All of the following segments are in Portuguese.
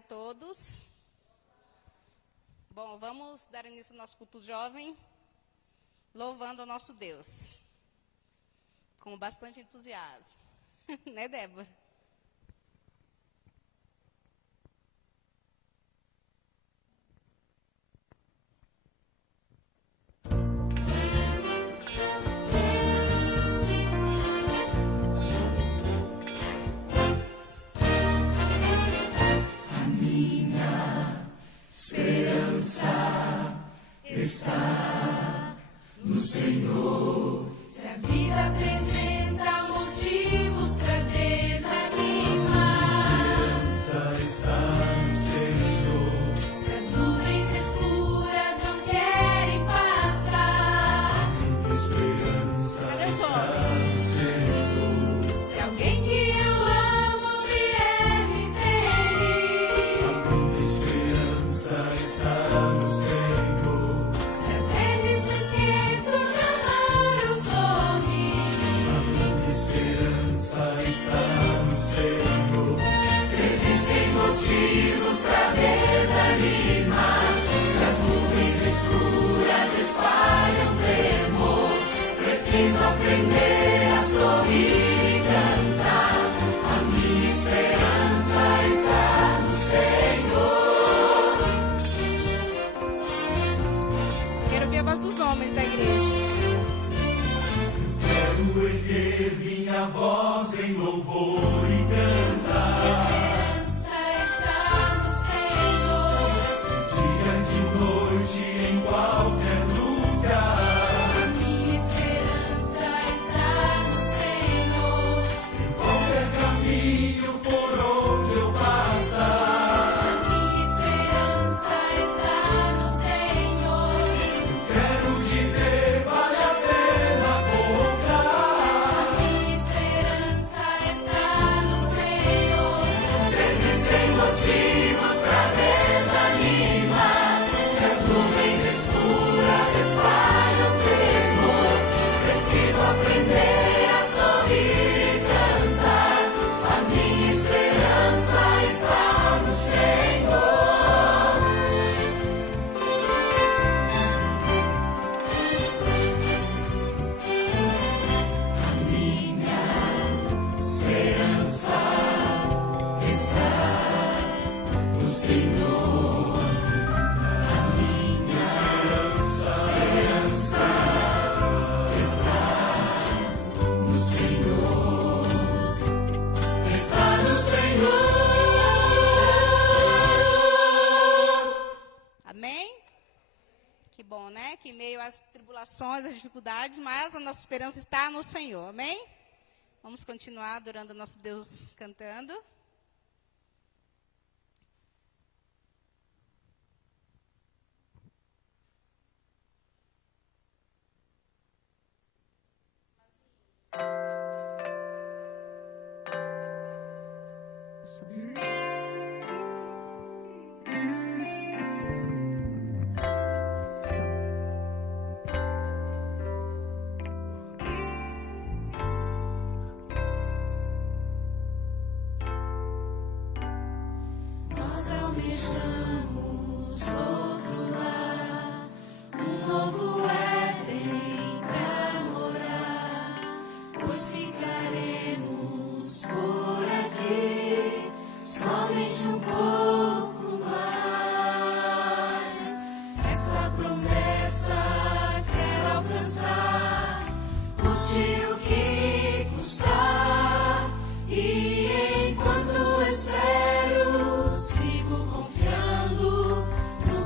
a todos. Bom, vamos dar início ao nosso culto jovem, louvando o nosso Deus, com bastante entusiasmo. Né, Débora? Esperança está no Senhor. Se a vida apresenta motivos para desanimar, esperança está no Senhor. Se as nuvens escuras não querem passar, a esperança está no Senhor. Se alguém que eu amo vier me ferir, a esperança está no Senhor. Se às vezes me esqueço de amar ou sorrir, a minha esperança está no Senhor. Se existem motivos para desanimar, se as nuvens escuras espalham temor, preciso aprender a sorrir e cantar. A minha esperança está no Senhor. Quero ouvir a voz dos homens da igreja. Quero erguer minha voz em louvor e cantar. Esperança está no Senhor. De dia e de noite, em qualquer lugar. A minha esperança está no Senhor. Em qualquer caminho por onde eu passar. A minha esperança está no Senhor. Quero dizer, vale a pena confiar. A minha esperança está no Senhor. Se existem motivos para desanimar, se as nuvens escuras espalham temor, preciso aprender a sorrir e cantar. A minha esperança está no Senhor. A minha esperança está no Senhor. A minha esperança está no Senhor. Está no Senhor. Amém? Que bom, né? Que em meio às tribulações, às dificuldades, mas a nossa esperança está no Senhor. Amém? Vamos continuar adorando o nosso Deus cantando. Nós almejamos outro lar, um novo Éden pra morar, pois ficaremos por aqui somente um pouco mais. Essa promessa quero alcançar, custe o que custar, e enquanto espero, sigo confiando no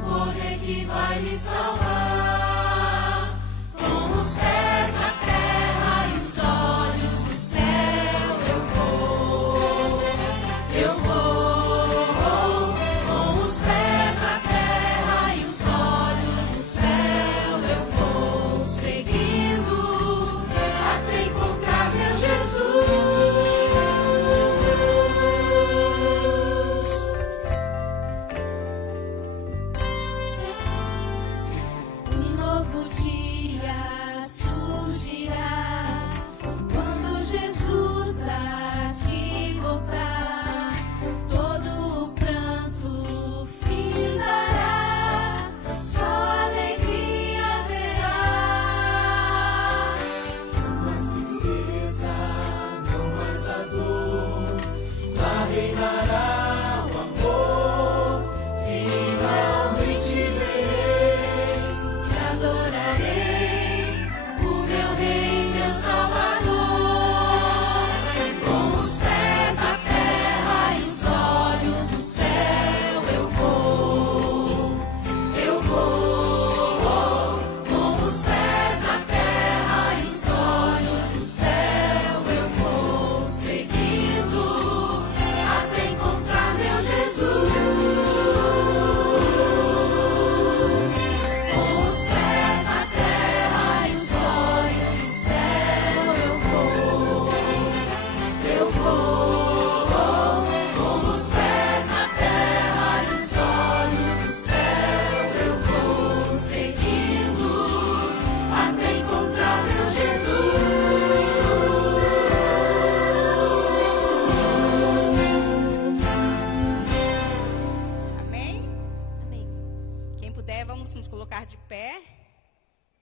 Vamos nos colocar de pé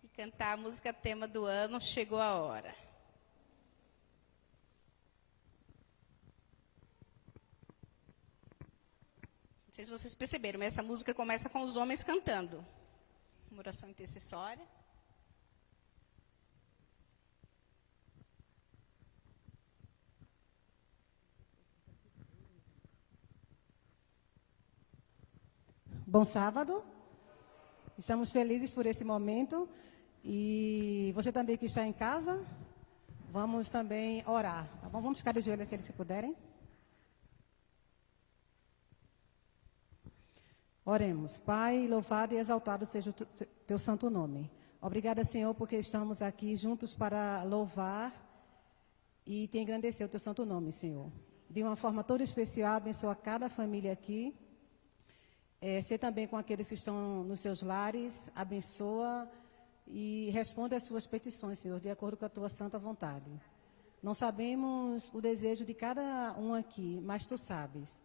e cantar a música tema do ano, Chegou a Hora. Não sei se vocês perceberam, mas essa música começa com os homens cantando. Uma oração intercessória. Bom sábado. Estamos felizes por esse momento. E você também que está em casa, vamos também orar, tá bom? Vamos ficar de joelho aqueles que puderem. Oremos. Pai, louvado e exaltado seja o teu santo nome. Obrigada, Senhor, porque estamos aqui juntos para louvar e te engrandecer o teu santo nome, Senhor. De uma forma toda especial, abençoa cada família aqui. Ser também com aqueles que estão nos seus lares, abençoa e responde às suas petições, Senhor, de acordo com a tua santa vontade. Não sabemos o desejo de cada um aqui, mas tu sabes.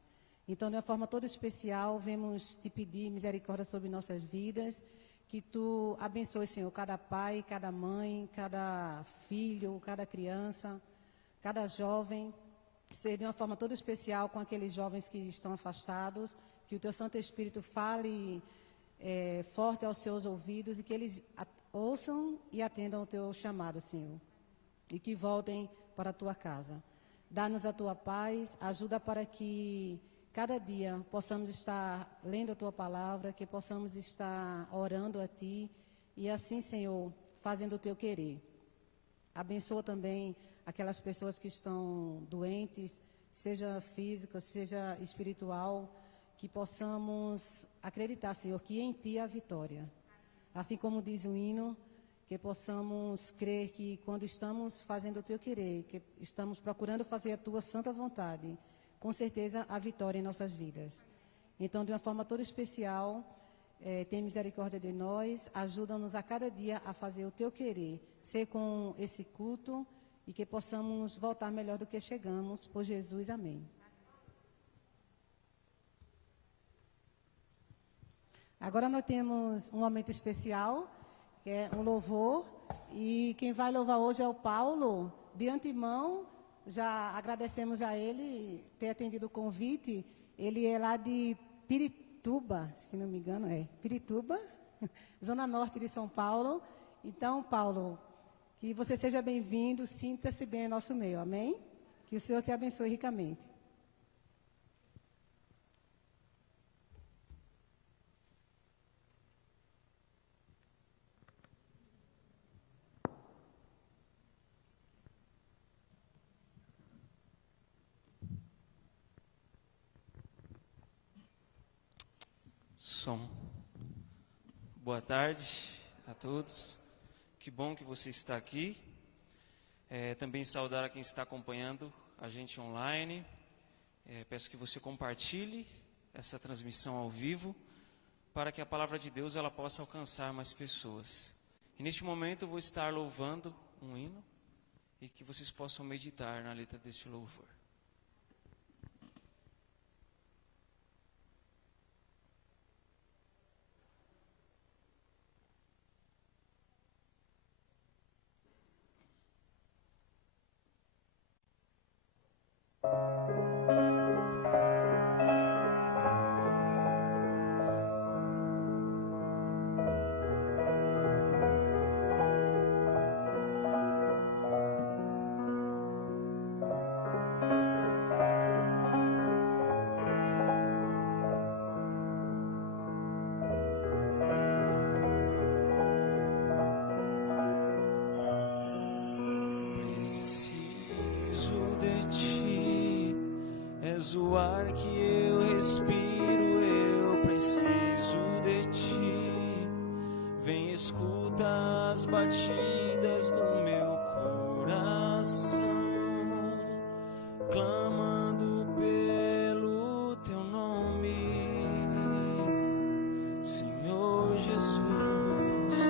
Então, de uma forma toda especial, vemos te pedir misericórdia sobre nossas vidas, que tu abençoe, Senhor, cada pai, cada mãe, cada filho, cada criança, cada jovem, ser de uma forma toda especial com aqueles jovens que estão afastados, que o teu Santo Espírito fale forte aos seus ouvidos e que eles ouçam e atendam o teu chamado, Senhor, e que voltem para a tua casa. Dá-nos a tua paz, ajuda para que cada dia possamos estar lendo a tua palavra, que possamos estar orando a ti e assim, Senhor, fazendo o teu querer. Abençoa também aquelas pessoas que estão doentes, seja física, seja espiritual, que possamos acreditar, Senhor, que em ti há vitória. Assim como diz o hino, que possamos crer que quando estamos fazendo o teu querer, que estamos procurando fazer a tua santa vontade, com certeza há vitória em nossas vidas. Então, de uma forma toda especial, tem misericórdia de nós, ajuda-nos a cada dia a fazer o teu querer, ser com esse culto e que possamos voltar melhor do que chegamos, por Jesus, amém. Agora nós temos um momento especial, que é um louvor, e quem vai louvar hoje é o Paulo. De antemão, já agradecemos a ele ter atendido o convite. Ele é lá de Pirituba, se não me engano, Pirituba, zona norte de São Paulo. Então, Paulo, que você seja bem-vindo, sinta-se bem em nosso meio, amém? Que o Senhor te abençoe ricamente. Som. Boa tarde a todos. Que bom que você está aqui. Também saudar a quem está acompanhando a gente online. Peço que você compartilhe essa transmissão ao vivo para que a palavra de Deus ela possa alcançar mais pessoas. E neste momento eu vou estar louvando um hino e que vocês possam meditar na letra deste louvor. O ar que eu respiro, eu preciso de ti. Vem, escuta as batidas do meu coração, clamando pelo teu nome, Senhor Jesus.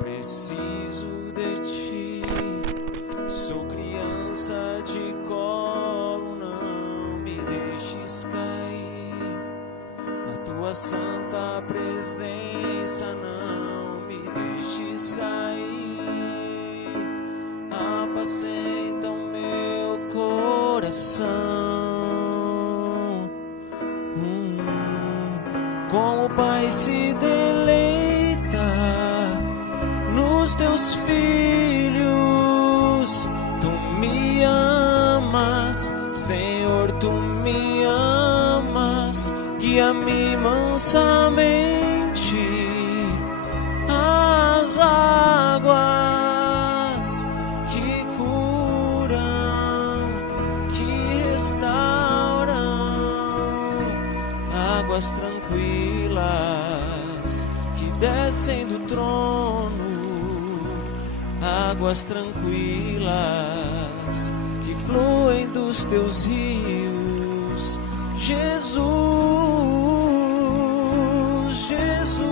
Preciso de ti, sou criança de colo, deixes cair. tua santa presença não me deixe sair, apacenta o meu coração. Como o Pai se deleita nos teus filhos, tu me amas, Senhor, tu me amas, guia-me mansamente às águas que curam, que restauram, águas tranquilas que descem do trono, águas tranquilas que fluem dos teus rios. Jesus, Jesus,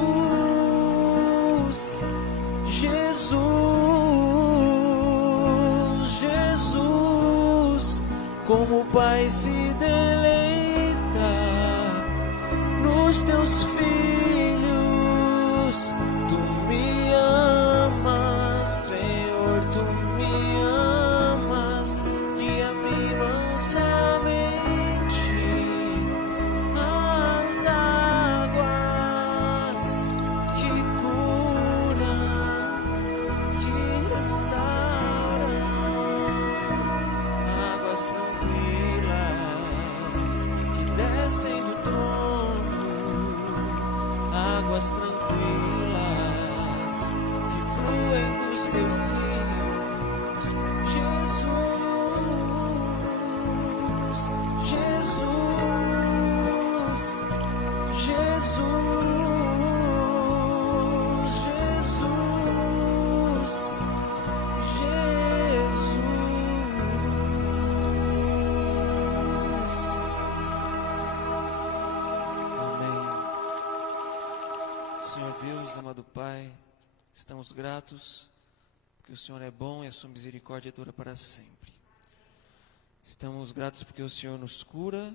Jesus, Jesus, como o Pai se deleita nos teus filhos, tu me amas, Senhor, tu me amas, guia-me mansamente às águas que curam, que restauram, águas tranquilas que descem do trono, águas tranquilas que fluem dos teus rios. Jesus, Jesus, Jesus, Jesus, Amém. Senhor Deus, amado Pai, estamos gratos porque o Senhor é bom e a sua misericórdia dura para sempre. Estamos gratos porque o Senhor nos cura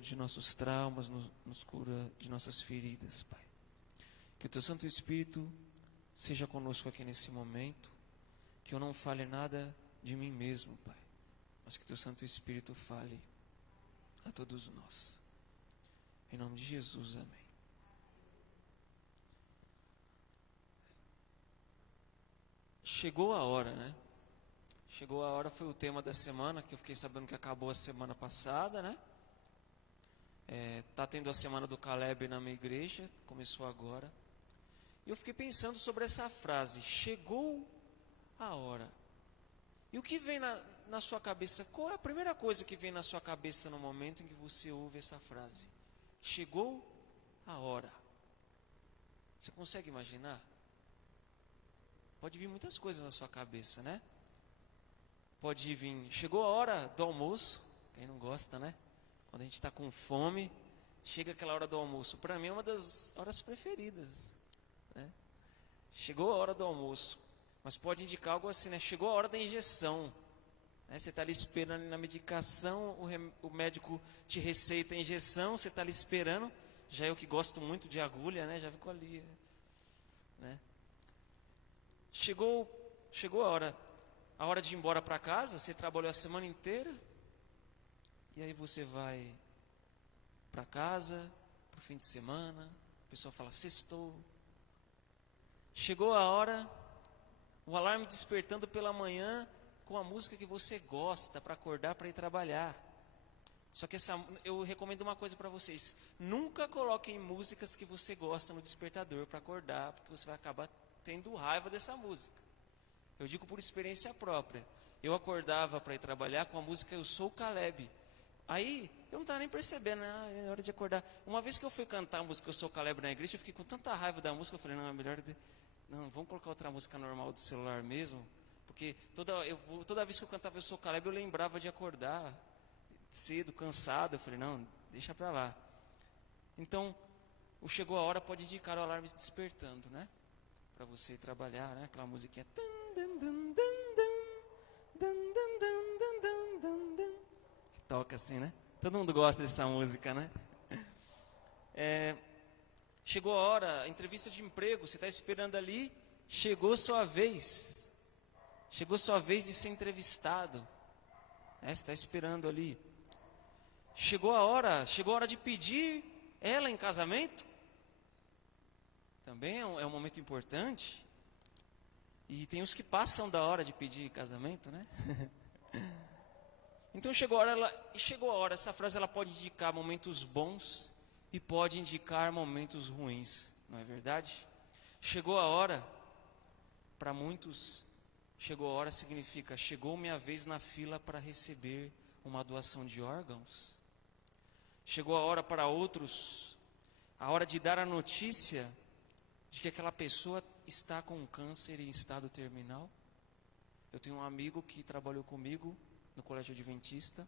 de nossos traumas, nos cura de nossas feridas, Pai. Que o Teu Santo Espírito seja conosco aqui nesse momento, que eu não fale nada de mim mesmo, Pai, mas que Teu Santo Espírito fale a todos nós. Em nome de Jesus, amém. Chegou a hora, né? Chegou a hora foi o tema da semana, que eu fiquei sabendo que acabou a semana passada, né? Tá tendo a semana do Caleb na minha igreja, começou agora. E eu fiquei pensando sobre essa frase, chegou a hora. E o que vem na sua cabeça? Qual é a primeira coisa que vem na sua cabeça no momento em que você ouve essa frase? Chegou a hora. Você consegue imaginar? Pode vir muitas coisas na sua cabeça, né? Pode vir, chegou a hora do almoço, quem não gosta, né? Quando a gente está com fome, chega aquela hora do almoço. Para mim é uma das horas preferidas, né? Chegou a hora do almoço, mas pode indicar algo assim, né? Chegou a hora da injeção, né? Você está ali esperando na medicação, o médico te receita a injeção, você está ali esperando. Já eu que gosto muito de agulha, né? Já fico ali, né? Chegou a hora de ir embora para casa. Você trabalhou a semana inteira, e aí você vai para casa, para o fim de semana, o pessoal fala, sextou. Chegou a hora, o alarme despertando pela manhã, com a música que você gosta, para acordar, para ir trabalhar. Só que eu recomendo uma coisa para vocês, nunca coloquem músicas que você gosta no despertador para acordar, porque você vai acabar tendo raiva dessa música. Eu digo por experiência própria. Eu acordava para ir trabalhar com a música Eu Sou o Caleb. Aí, eu não estava nem percebendo, né? É hora de acordar. Uma vez que eu fui cantar a música Eu Sou o Caleb na igreja, eu fiquei com tanta raiva da música, eu falei, não, é melhor... Não, vamos colocar outra música normal do celular mesmo, porque toda vez que eu cantava Eu Sou o Caleb, eu lembrava de acordar cedo, cansado. Eu falei, não, deixa para lá. Então, o chegou a hora pode indicar o alarme despertando, né? Para você ir trabalhar, né? Aquela musiquinha... que toca assim, né? Todo mundo gosta dessa música, né? Chegou a hora, entrevista de emprego, você está esperando ali, chegou sua vez. Chegou sua vez de ser entrevistado. Você está esperando ali. Chegou a hora de pedir ela em casamento. Também é um momento importante. E tem os que passam da hora de pedir casamento, né? Então chegou a hora, essa frase ela pode indicar momentos bons e pode indicar momentos ruins, não é verdade? Chegou a hora, para muitos, chegou a hora significa, chegou minha vez na fila para receber uma doação de órgãos. Chegou a hora para outros, a hora de dar a notícia de que aquela pessoa está com câncer em estado terminal. Eu tenho um amigo que trabalhou comigo no colégio adventista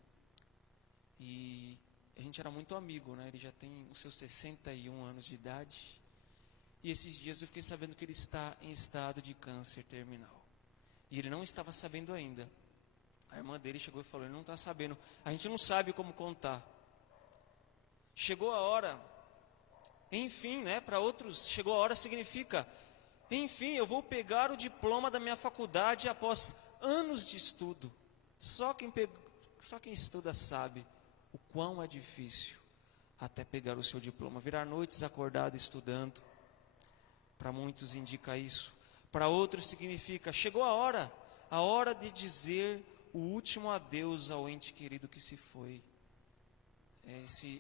e a gente era muito amigo, né? Ele já tem os seus 61 anos de idade e esses dias eu fiquei sabendo que ele está em estado de câncer terminal e ele não estava sabendo ainda. A irmã dele chegou e falou, ele não está sabendo, a gente não sabe como contar. Chegou a hora, enfim, né? Para outros, chegou a hora significa, enfim, eu vou pegar o diploma da minha faculdade após anos de estudo. Só quem estuda sabe o quão é difícil até pegar o seu diploma. Virar noites acordado estudando. Para muitos indica isso. Para outros significa, chegou a hora de dizer o último adeus ao ente querido que se foi.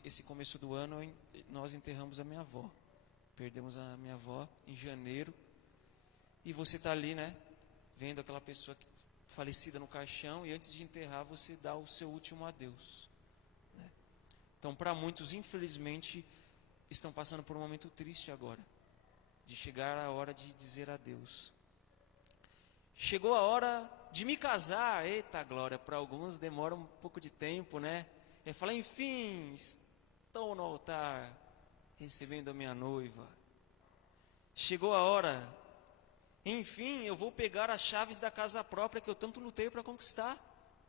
Esse começo do ano nós enterramos a minha avó. Perdemos a minha avó em janeiro. E você está ali, né? Vendo aquela pessoa falecida no caixão, e antes de enterrar você dá o seu último adeus, né? Então para muitos, infelizmente, estão passando por um momento triste agora, de chegar a hora de dizer adeus. Chegou a hora de me casar, eita glória, para alguns demora um pouco de tempo, né? Falar, enfim, estou no altar, recebendo a minha noiva. Chegou a hora, enfim, eu vou pegar as chaves da casa própria que eu tanto lutei para conquistar.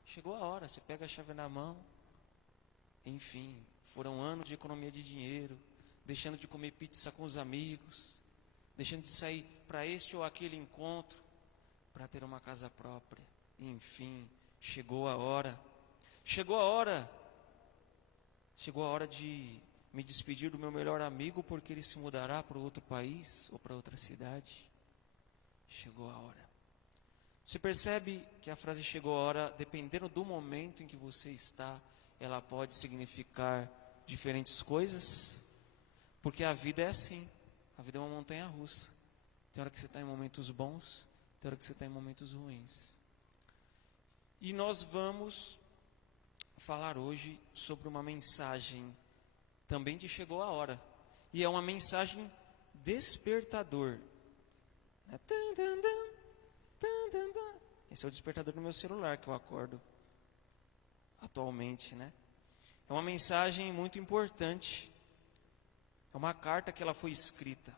Chegou a hora, você pega a chave na mão. Enfim, foram anos de economia de dinheiro, deixando de comer pizza com os amigos, deixando de sair para este ou aquele encontro, para ter uma casa própria. Enfim, chegou a hora. Chegou a hora de me despedir do meu melhor amigo, porque ele se mudará para outro país ou para outra cidade. Chegou a hora. Você percebe que a frase chegou a hora, dependendo do momento em que você está, ela pode significar diferentes coisas, porque a vida é assim, a vida é uma montanha russa. Tem hora que você está em momentos bons, tem hora que você está em momentos ruins. E nós vamos falar hoje sobre uma mensagem também de chegou a hora, e é uma mensagem despertador. Esse é o despertador do meu celular que eu acordo atualmente, né? É uma mensagem muito importante. É uma carta que ela foi escrita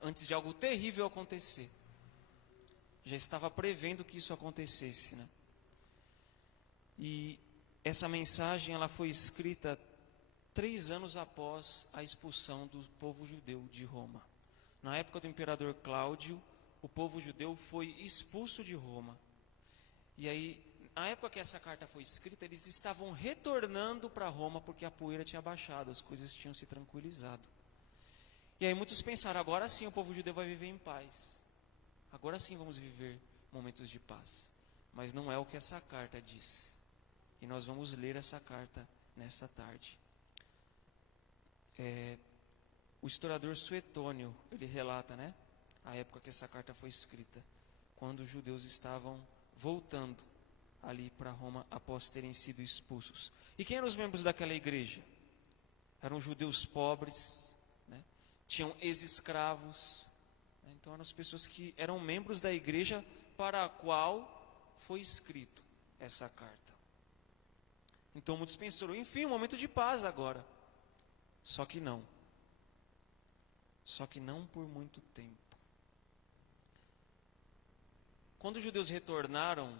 antes de algo terrível acontecer. Já estava prevendo que isso acontecesse, né? E essa mensagem ela foi escrita 3 anos após a expulsão do povo judeu de Roma. Na época do imperador Cláudio, o povo judeu foi expulso de Roma. E aí, na época que essa carta foi escrita, eles estavam retornando para Roma porque a poeira tinha baixado, as coisas tinham se tranquilizado. E aí muitos pensaram, agora sim o povo judeu vai viver em paz. Agora sim vamos viver momentos de paz. Mas não é o que essa carta diz. E nós vamos ler essa carta nesta tarde. O historiador Suetônio, ele relata, né, a época que essa carta foi escrita, quando os judeus estavam voltando ali para Roma após terem sido expulsos. E quem eram os membros daquela igreja? Eram judeus pobres, né, tinham ex-escravos, né, então eram as pessoas que eram membros da igreja para a qual foi escrito essa carta. Então muitos pensaram, enfim, um momento de paz agora. Só que não. Só que não por muito tempo. Quando os judeus retornaram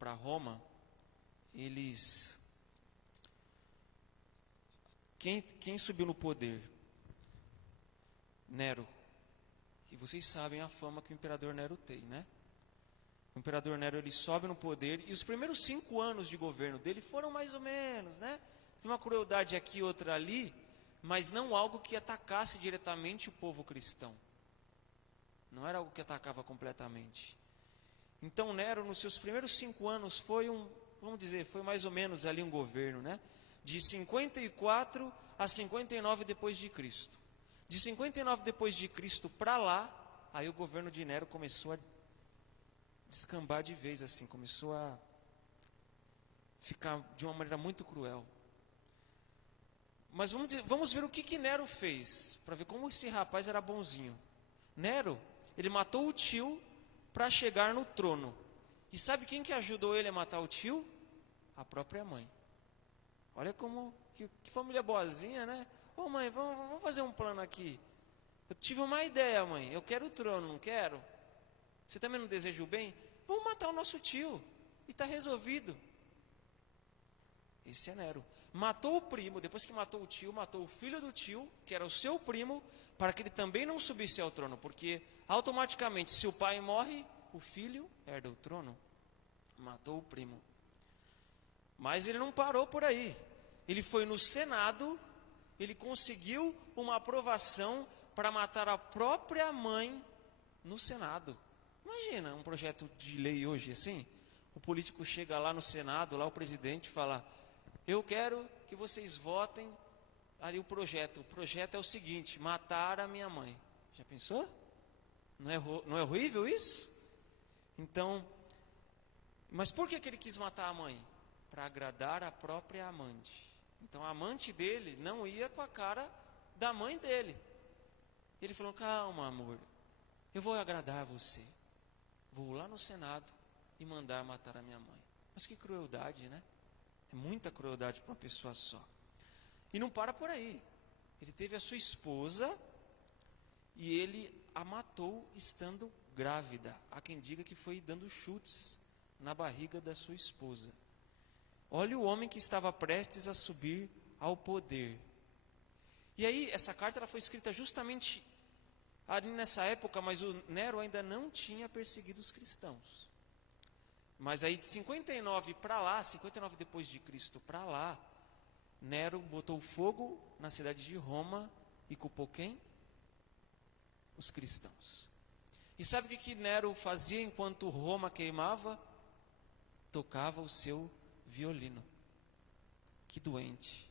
para Roma, o quem subiu no poder? Nero. E vocês sabem a fama que o imperador Nero tem, né? O imperador Nero, ele sobe no poder, e os primeiros 5 anos de governo dele foram mais ou menos, né? Tem uma crueldade aqui, outra ali, mas não algo que atacasse diretamente o povo cristão. Não era algo que atacava completamente. Então Nero, nos seus primeiros 5 anos, foi foi mais ou menos ali um governo, né? De 54 a 59 depois de Cristo. De 59 depois de Cristo para lá, aí o governo de Nero começou a descambar de vez, assim, começou a ficar de uma maneira muito cruel. Mas vamos ver o que Nero fez, para ver como esse rapaz era bonzinho. Nero, ele matou o tio para chegar no trono. E sabe quem que ajudou ele a matar o tio? A própria mãe. Olha que família boazinha, né? Ô mãe, vamos fazer um plano aqui. Eu tive uma ideia, mãe. Eu quero o trono, não quero? Você também não deseja o bem? Vamos matar o nosso tio. E está resolvido. Esse é Nero. Matou o primo, depois que matou o tio, matou o filho do tio, que era o seu primo, para que ele também não subisse ao trono. Porque automaticamente, se o pai morre, o filho herda o trono. Matou o primo. Mas ele não parou por aí. Ele foi no Senado, ele conseguiu uma aprovação para matar a própria mãe no Senado. Imagina um projeto de lei hoje assim. O político chega lá no Senado, lá o presidente fala: eu quero que vocês votem ali o projeto. O projeto é o seguinte: matar a minha mãe. Já pensou? Não é horrível isso? Então, mas por que ele quis matar a mãe? Para agradar a própria amante. Então a amante dele não ia com a cara da mãe dele. Ele falou: calma, amor, eu vou agradar você. Vou lá no Senado e mandar matar a minha mãe. Mas que crueldade, né? É muita crueldade para uma pessoa só. E não para por aí. Ele teve a sua esposa e ele a matou estando grávida. Há quem diga que foi dando chutes na barriga da sua esposa. Olha o homem que estava prestes a subir ao poder. E aí, essa carta ela foi escrita justamente ali nessa época, mas o Nero ainda não tinha perseguido os cristãos. Mas aí de 59 para lá, 59 depois de Cristo para lá, Nero botou fogo na cidade de Roma e culpou quem? Os cristãos. E sabe o que Nero fazia enquanto Roma queimava? Tocava o seu violino. Que doente.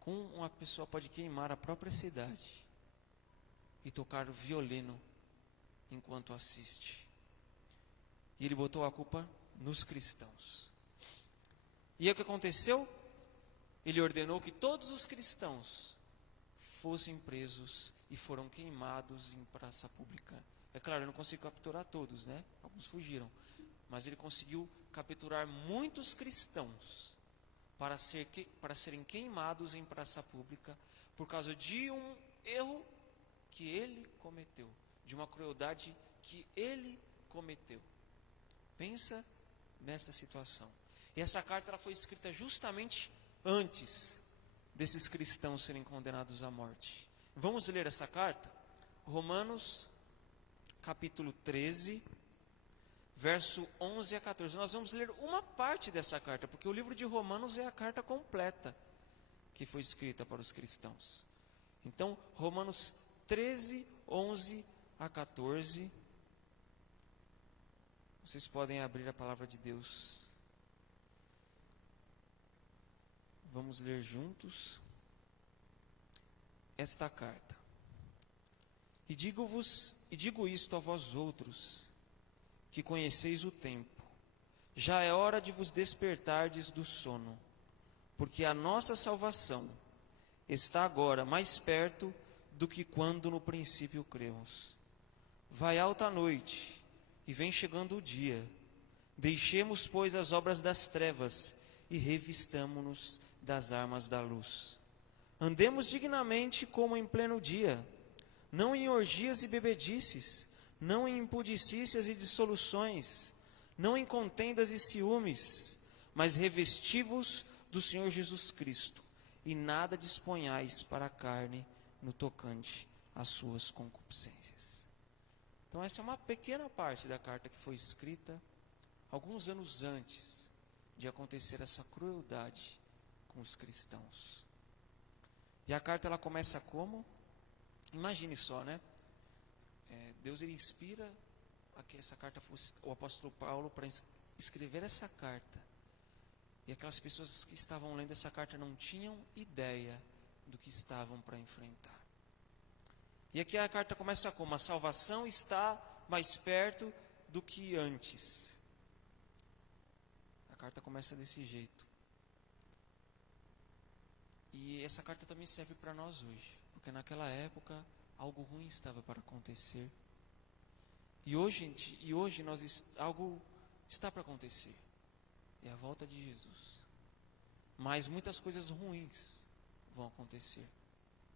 Como uma pessoa pode queimar a própria cidade e tocar o violino enquanto assiste? E ele botou a culpa nos cristãos. E aí o que aconteceu? Ele ordenou que todos os cristãos fossem presos e foram queimados em praça pública. É claro, ele não conseguiu capturar todos, né? Alguns fugiram. Mas ele conseguiu capturar muitos cristãos para serem queimados em praça pública por causa de um erro que ele cometeu, de uma crueldade que ele cometeu. Pensa nessa situação. E essa carta ela foi escrita justamente antes desses cristãos serem condenados à morte. Vamos ler essa carta? Romanos, capítulo 13, verso 11 a 14. Nós vamos ler uma parte dessa carta, porque o livro de Romanos é a carta completa que foi escrita para os cristãos. Então, Romanos 13, 11 a 14. Vocês podem abrir a palavra de Deus. Vamos ler juntos esta carta. E digo isto a vós outros, que conheceis o tempo. Já é hora de vos despertardes do sono, porque a nossa salvação está agora mais perto do que quando no princípio cremos. Vai alta a noite, e vem chegando o dia. Deixemos, pois, as obras das trevas, e revistamo-nos das armas da luz. Andemos dignamente como em pleno dia, não em orgias e bebedices, não em impudicícias e dissoluções, não em contendas e ciúmes, mas revesti-vos do Senhor Jesus Cristo, e nada disponhais para a carne no tocante às suas concupiscências. Então essa é uma pequena parte da carta que foi escrita alguns anos antes de acontecer essa crueldade com os cristãos. E a carta ela começa como? Imagine só, né? Deus ele inspira a que essa carta fosse o apóstolo Paulo para escrever essa carta. E aquelas pessoas que estavam lendo essa carta não tinham ideia do que estavam para enfrentar. E aqui a carta começa como? A salvação está mais perto do que antes. A carta começa desse jeito. E essa carta também serve para nós hoje, porque naquela época algo ruim estava para acontecer. E hoje algo está para acontecer. É a volta de Jesus. Mas muitas coisas ruins vão acontecer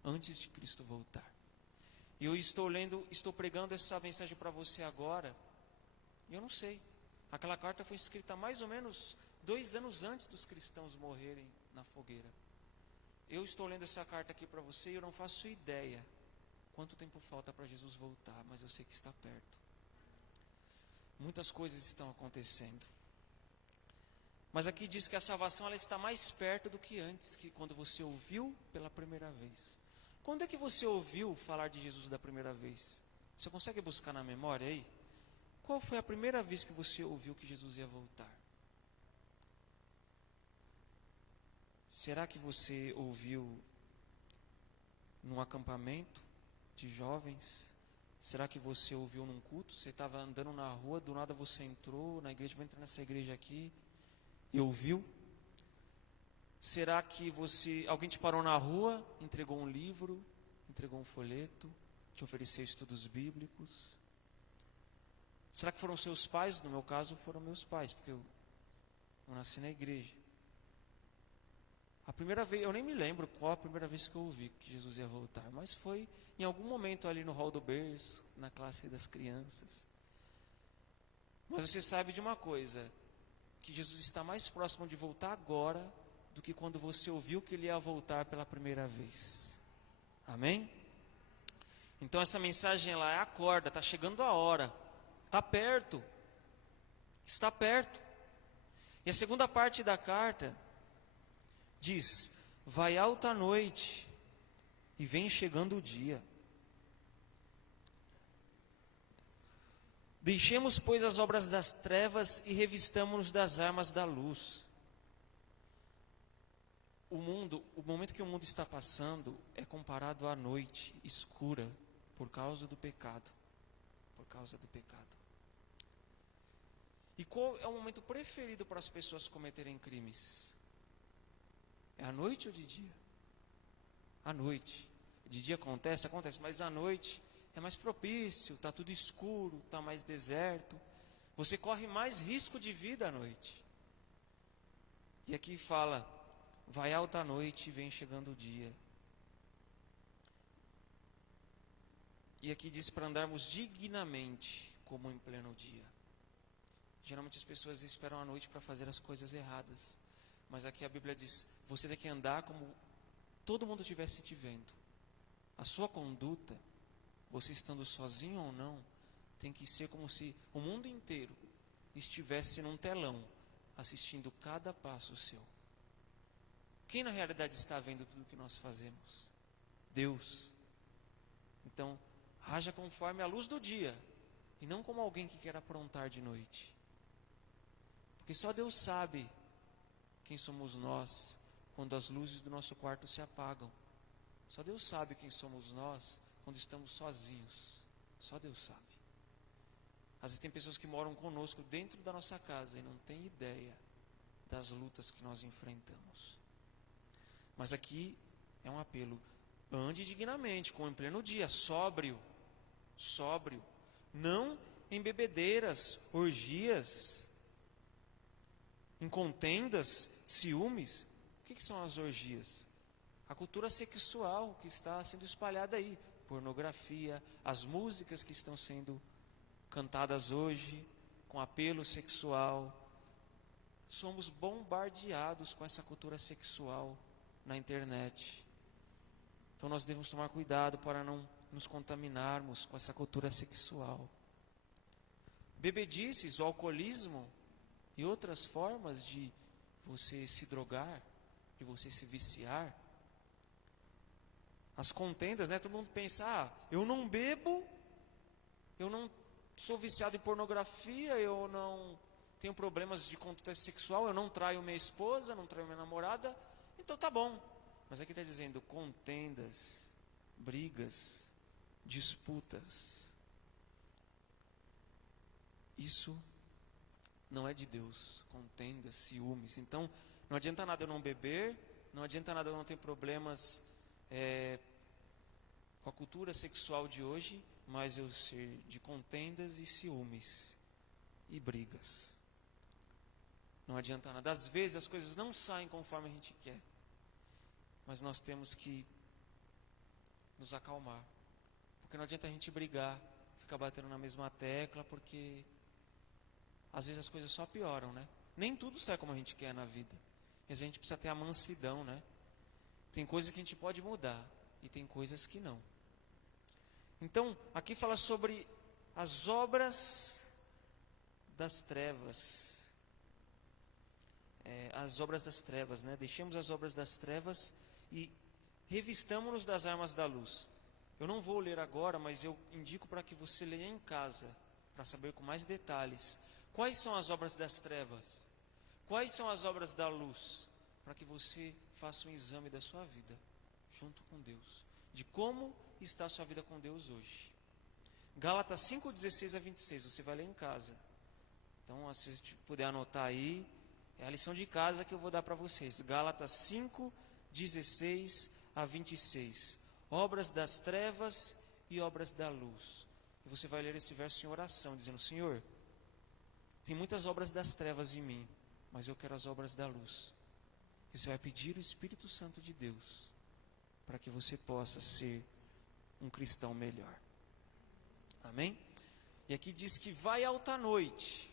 antes de Cristo voltar. E eu estou pregando essa mensagem para você agora. E eu não sei. Aquela carta foi escrita mais ou menos 2 anos antes dos cristãos morrerem na fogueira. Eu estou lendo essa carta aqui para você e eu não faço ideia quanto tempo falta para Jesus voltar, mas eu sei que está perto. Muitas coisas estão acontecendo. Mas aqui diz que a salvação ela está mais perto do que antes, que quando você ouviu pela primeira vez. Quando é que você ouviu falar de Jesus da primeira vez? Você consegue buscar na memória aí? Qual foi a primeira vez que você ouviu que Jesus ia voltar? Será que você ouviu num acampamento de jovens? Será que você ouviu num culto? Você estava andando na rua, do nada você entrou na igreja, vou entrar nessa igreja aqui e ouviu? Será que alguém te parou na rua, entregou um livro, entregou um folheto, te ofereceu estudos bíblicos? Será que foram seus pais? No meu caso, foram meus pais, porque eu nasci na igreja. A primeira vez, eu nem me lembro qual a primeira vez que eu ouvi que Jesus ia voltar, mas foi em algum momento ali no hall do berço, na classe das crianças. Mas você sabe de uma coisa, que Jesus está mais próximo de voltar agora do que quando você ouviu que ele ia voltar pela primeira vez. Amém? Então essa mensagem ela é acorda, está chegando a hora, está perto, está perto. E a segunda parte da carta diz: vai alta a noite e vem chegando o dia. Deixemos, pois, as obras das trevas e revistamo-nos das armas da luz. O momento que o mundo está passando é comparado à noite escura por causa do pecado. Por causa do pecado. E qual é o momento preferido para as pessoas cometerem crimes? É à noite ou de dia? À noite. De dia acontece, mas à noite é mais propício, está tudo escuro, está mais deserto. Você corre mais risco de vida à noite. E aqui fala, vai alta a noite e vem chegando o dia. E aqui diz para andarmos dignamente, como em pleno dia. Geralmente as pessoas esperam a noite para fazer as coisas erradas. Mas aqui a Bíblia diz, você tem que andar como todo mundo estivesse te vendo. A sua conduta, você estando sozinho ou não, tem que ser como se o mundo inteiro estivesse num telão, assistindo cada passo seu. Quem na realidade está vendo tudo o que nós fazemos? Deus. Então, haja conforme a luz do dia, e não como alguém que quer aprontar de noite. Porque só Deus sabe quem somos nós quando as luzes do nosso quarto se apagam. Só Deus sabe quem somos nós quando estamos sozinhos. Só Deus sabe. Às vezes tem pessoas que moram conosco dentro da nossa casa e não têm ideia das lutas que nós enfrentamos. Mas aqui é um apelo. Ande dignamente, como em pleno dia, sóbrio. Sóbrio. Não em bebedeiras, orgias, em contendas, ciúmes. O que são as orgias? A cultura sexual que está sendo espalhada aí. Pornografia, as músicas que estão sendo cantadas hoje, com apelo sexual. Somos bombardeados com essa cultura sexual. na internet. Então nós devemos tomar cuidado para não nos contaminarmos com essa cultura sexual. Bebedices, o alcoolismo e outras formas de você se drogar, de você se viciar. As contendas, né? Todo mundo pensa, eu não bebo, eu não sou viciado em pornografia, eu não tenho problemas de conduta sexual, eu não traio minha esposa, não traio minha namorada, então tá bom. Mas aqui está dizendo contendas, brigas, disputas. Isso não é de Deus, contendas, ciúmes. Então, não adianta nada eu não beber, não adianta nada eu não ter problemas com a cultura sexual de hoje, mas eu ser de contendas e ciúmes e brigas. Não adianta nada. Às vezes as coisas não saem conforme a gente quer, mas nós temos que nos acalmar, porque não adianta a gente brigar, ficar batendo na mesma tecla, porque às vezes as coisas só pioram, né? Nem tudo sai como a gente quer na vida, mas a gente precisa ter a mansidão, né? Tem coisas que a gente pode mudar e tem coisas que não. Então, aqui fala sobre as obras das trevas. As obras das trevas, né? Deixemos as obras das trevas e revistamo-nos das armas da luz. Eu não vou ler agora, mas eu indico para que você leia em casa, para saber com mais detalhes. Quais são as obras das trevas? Quais são as obras da luz? Para que você faça um exame da sua vida, junto com Deus. De como está a sua vida com Deus hoje. Gálatas 5:16-26, você vai ler em casa. Então, se você puder anotar aí, é a lição de casa que eu vou dar para vocês. Gálatas 5:16-26. Obras das trevas e obras da luz. E você vai ler esse verso em oração, dizendo: Senhor, tem muitas obras das trevas em mim, mas eu quero as obras da luz. E você vai pedir o Espírito Santo de Deus, para que você possa ser um cristão melhor. Amém? E aqui diz que vai alta noite.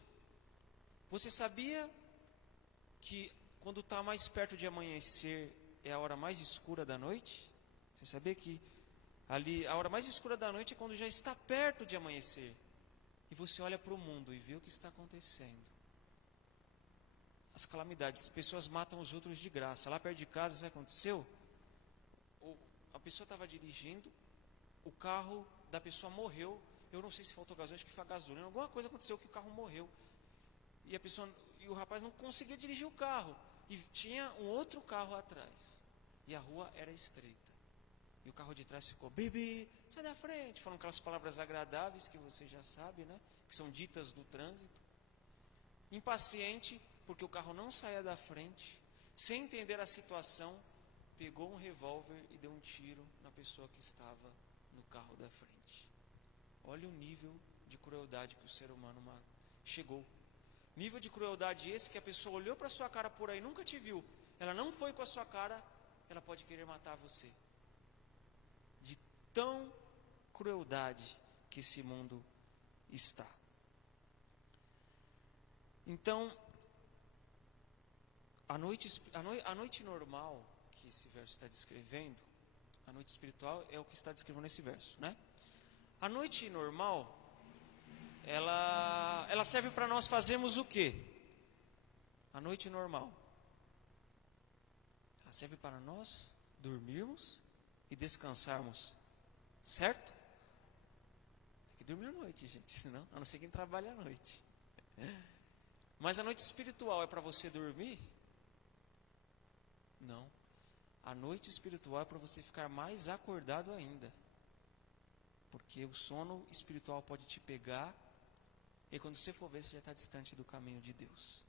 Você sabia que quando está mais perto de amanhecer é a hora mais escura da noite? Você sabia que ali a hora mais escura da noite é quando já está perto de amanhecer? E você olha para o mundo e vê o que está acontecendo. As calamidades, as pessoas matam os outros de graça. Lá perto de casa, sabe o que aconteceu? A pessoa estava dirigindo, o carro da pessoa morreu. Eu não sei se faltou gasolina, acho que foi a gasolina. Alguma coisa aconteceu que o carro morreu. E o rapaz não conseguia dirigir o carro. E tinha um outro carro atrás. E a rua era estreita. E o carro de trás ficou: bebê, sai da frente. Foram aquelas palavras agradáveis que você já sabe, né? Que são ditas no trânsito. Impaciente, porque o carro não saía da frente. Sem entender a situação, pegou um revólver e deu um tiro na pessoa que estava no carro da frente. Olha o nível de crueldade que o ser humano chegou. Nível de crueldade esse que a pessoa olhou para a sua cara por aí, nunca te viu. Ela não foi com a sua cara, ela pode querer matar você. De tão crueldade que esse mundo está. Então, a noite normal que esse verso está descrevendo, a noite espiritual é o que está descrevendo nesse verso, né? A noite normal, ela serve para nós fazermos o quê? A noite normal. Ela serve para nós dormirmos e descansarmos, certo? Tem que dormir à noite, gente, senão, a não ser quem trabalha à noite. Mas a noite espiritual é para você dormir? Não. A noite espiritual é para você ficar mais acordado ainda. Porque o sono espiritual pode te pegar e quando você for ver, você já está distante do caminho de Deus.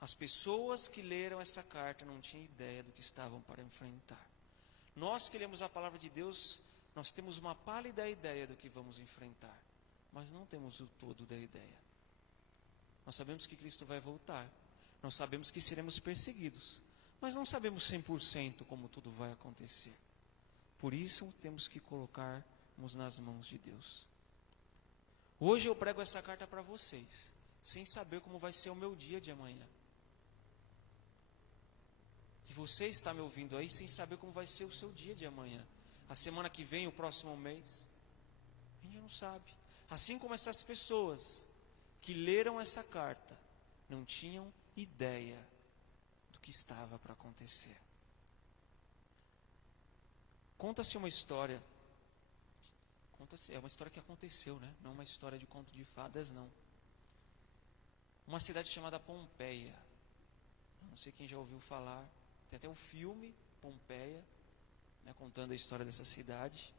As pessoas que leram essa carta não tinham ideia do que estavam para enfrentar. Nós que lemos a palavra de Deus, nós temos uma pálida ideia do que vamos enfrentar, mas não temos o todo da ideia. Nós sabemos que Cristo vai voltar, nós sabemos que seremos perseguidos, mas não sabemos 100% como tudo vai acontecer. Por isso temos que colocarmos nas mãos de Deus. Hoje eu prego essa carta para vocês, sem saber como vai ser o meu dia de amanhã. E você está me ouvindo aí sem saber como vai ser o seu dia de amanhã, a semana que vem, o próximo mês. A gente não sabe. Assim como essas pessoas que leram essa carta não tinham ideia do que estava para acontecer. Conta-se uma história. É uma história que aconteceu, né? Não uma história de conto de fadas, não. Uma cidade chamada Pompeia. Não sei quem já ouviu falar. Tem até um filme, Pompeia, né, contando a história dessa cidade.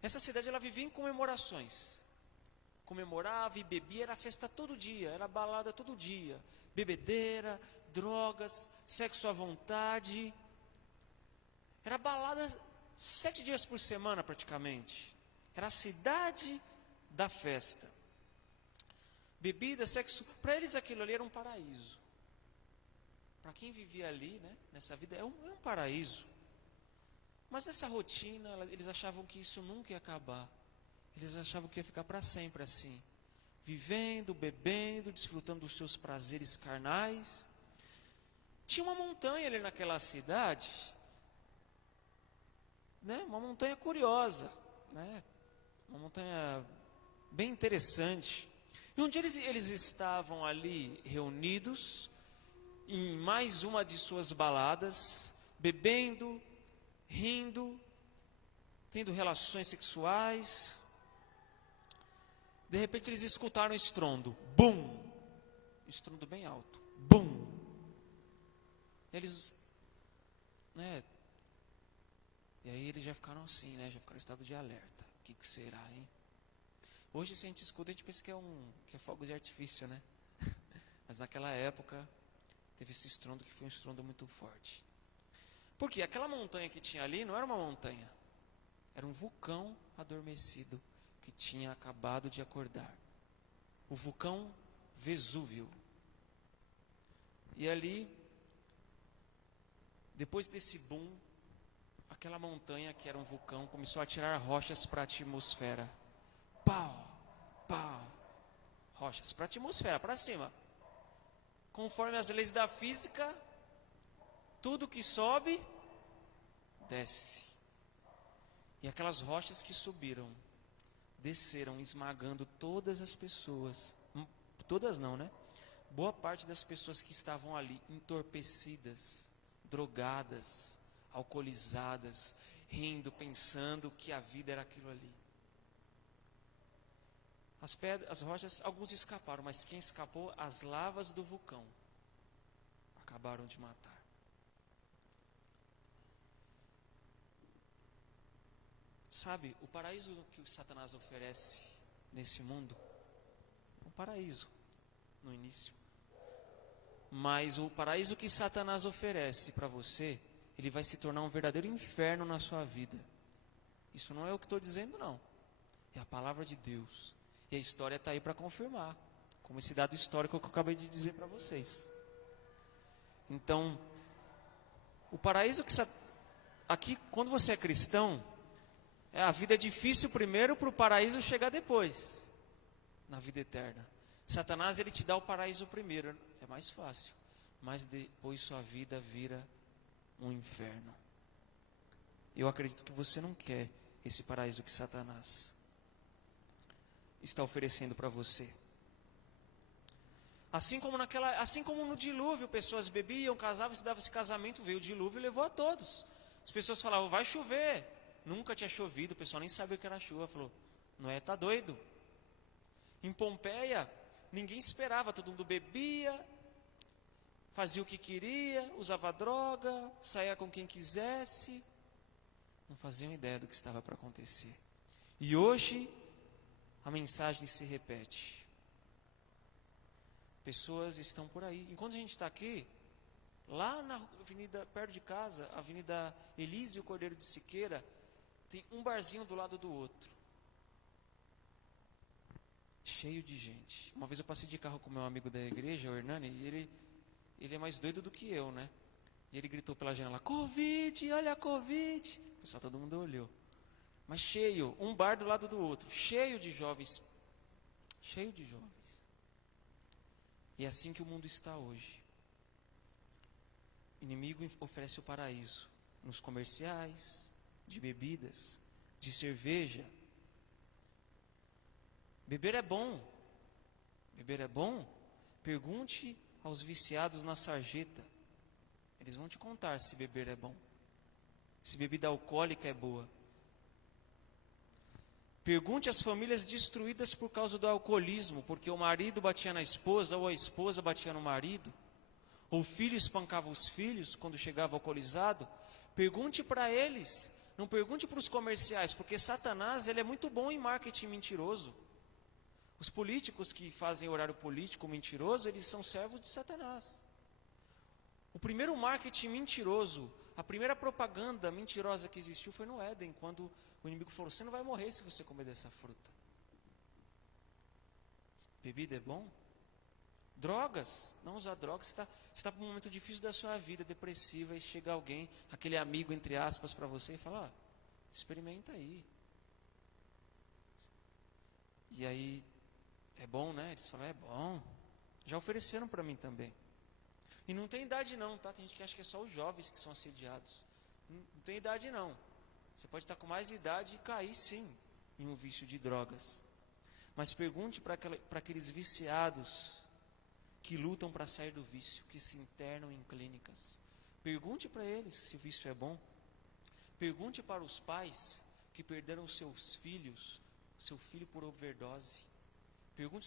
Essa cidade, ela vivia em comemorações. Comemorava e bebia, era festa todo dia, era balada todo dia. Bebedeira, drogas, sexo à vontade. Era balada 7 dias por semana praticamente. Era a cidade da festa. Bebida, sexo, para eles aquilo ali era um paraíso. Para quem vivia ali, né, nessa vida, é um paraíso. Mas nessa rotina, eles achavam que isso nunca ia acabar. Eles achavam que ia ficar para sempre assim. Vivendo, bebendo, desfrutando dos seus prazeres carnais. Tinha uma montanha ali naquela cidade, né, uma montanha curiosa, né, uma montanha bem interessante. E um dia eles estavam ali reunidos, em mais uma de suas baladas, bebendo, rindo, tendo relações sexuais. De repente eles escutaram um estrondo, bum, estrondo bem alto, bum. Eles, né, e aí eles já ficaram assim, né, já ficaram em estado de alerta. O que será, hein? Hoje, se a gente escuta, a gente pensa que é fogo de artifício, né? Mas naquela época, teve esse estrondo que foi um estrondo muito forte. Porque aquela montanha que tinha ali não era uma montanha. Era um vulcão adormecido que tinha acabado de acordar. O vulcão Vesúvio. E ali, depois desse boom, aquela montanha que era um vulcão começou a tirar rochas para a atmosfera. Pau, pau, rochas para a atmosfera, para cima. Conforme as leis da física, tudo que sobe, desce. E aquelas rochas que subiram, desceram, esmagando todas as pessoas. Todas não, né? Boa parte das pessoas que estavam ali, entorpecidas, drogadas, alcoolizadas, rindo, pensando que a vida era aquilo ali. As rochas, alguns escaparam, mas quem escapou, as lavas do vulcão, acabaram de matar. Sabe, o paraíso que o Satanás oferece nesse mundo, é um paraíso no início. Mas o paraíso que Satanás oferece para você, ele vai se tornar um verdadeiro inferno na sua vida. Isso não é o que estou dizendo, não. É a palavra de Deus. E a história está aí para confirmar, como esse dado histórico que eu acabei de dizer para vocês. Então, o paraíso que aqui, quando você é cristão, a vida é difícil primeiro para o paraíso chegar depois, na vida eterna. Satanás, ele te dá o paraíso primeiro, é mais fácil, mas depois sua vida vira um inferno. Eu acredito que você não quer esse paraíso que Satanás está oferecendo para você. Assim como no dilúvio, pessoas bebiam, casavam, se dava esse casamento, veio o dilúvio e levou a todos. As pessoas falavam, vai chover. Nunca tinha chovido, o pessoal nem sabia o que era chuva. Falou, Noé está doido. Em Pompeia, ninguém esperava, todo mundo bebia, fazia o que queria, usava droga, saía com quem quisesse. Não faziam ideia do que estava para acontecer. E hoje, a mensagem se repete. Pessoas estão por aí. Enquanto a gente está aqui, lá na avenida, perto de casa, a Avenida Elísio Cordeiro de Siqueira, tem um barzinho do lado do outro. Cheio de gente. Uma vez eu passei de carro com meu amigo da igreja, o Hernani, e ele é mais doido do que eu, né? E ele gritou pela janela, Covid, olha a Covid. O pessoal, todo mundo olhou. Mas cheio, um bar do lado do outro, cheio de jovens. Cheio de jovens. E é assim que o mundo está hoje. inimigo oferece o paraíso nos comerciais, de bebidas, de cerveja. Beber é bom. Beber é bom? Pergunte aos viciados na sarjeta. Eles vão te contar se beber é bom. Se bebida alcoólica é boa. Pergunte às famílias destruídas por causa do alcoolismo, porque o marido batia na esposa, ou a esposa batia no marido, ou o filho espancava os filhos quando chegava alcoolizado. Pergunte para eles, não pergunte para os comerciais, porque Satanás ele é muito bom em marketing mentiroso. Os políticos que fazem horário político mentiroso, eles são servos de Satanás. O primeiro marketing mentiroso, a primeira propaganda mentirosa que existiu foi no Éden, quando o inimigo falou, você não vai morrer se você comer dessa fruta. Bebida é bom? Drogas, não usar drogas, você está para um momento difícil da sua vida, depressiva, e chega alguém, aquele amigo, entre aspas, para você e fala, experimenta aí. E aí, é bom, né? Eles falam, é bom. Já ofereceram para mim também. E não tem idade não, tá? Tem gente que acha que é só os jovens que são assediados. Não tem idade não. Você pode estar com mais idade e cair sim em um vício de drogas. Mas pergunte para aqueles viciados que lutam para sair do vício, que se internam em clínicas. Pergunte para eles se o vício é bom. Pergunte para os pais que perderam seus filhos, seu filho por overdose. Pergunte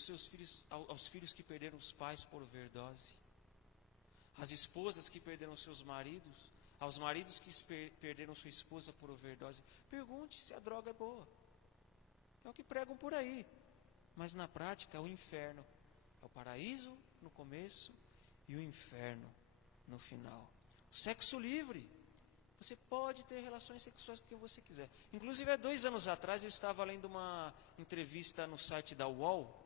aos filhos que perderam os pais por overdose. As esposas que perderam seus maridos, aos maridos que perderam sua esposa por overdose. Pergunte se a droga é boa. É o que pregam por aí. Mas na prática é o inferno. É o paraíso no começo e o inferno no final. O sexo livre. Você pode ter relações sexuais com quem você quiser. Inclusive, há 2 anos atrás, eu estava lendo uma entrevista no site da UOL,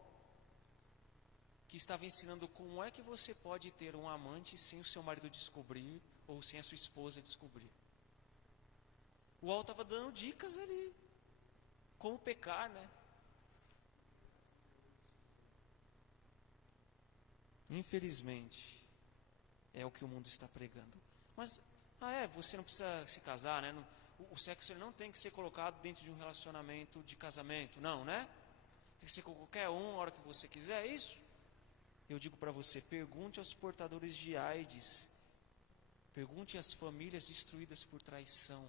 que estava ensinando como é que você pode ter um amante sem o seu marido descobrir, ou sem a sua esposa descobrir. O UOL estava dando dicas ali, como pecar, né? Infelizmente, é o que o mundo está pregando. Mas, você não precisa se casar, né? O sexo ele não tem que ser colocado dentro de um relacionamento de casamento, não, né? Tem que ser com qualquer um, a hora que você quiser, é isso? Eu digo para você, pergunte aos portadores de AIDS, pergunte às famílias destruídas por traição,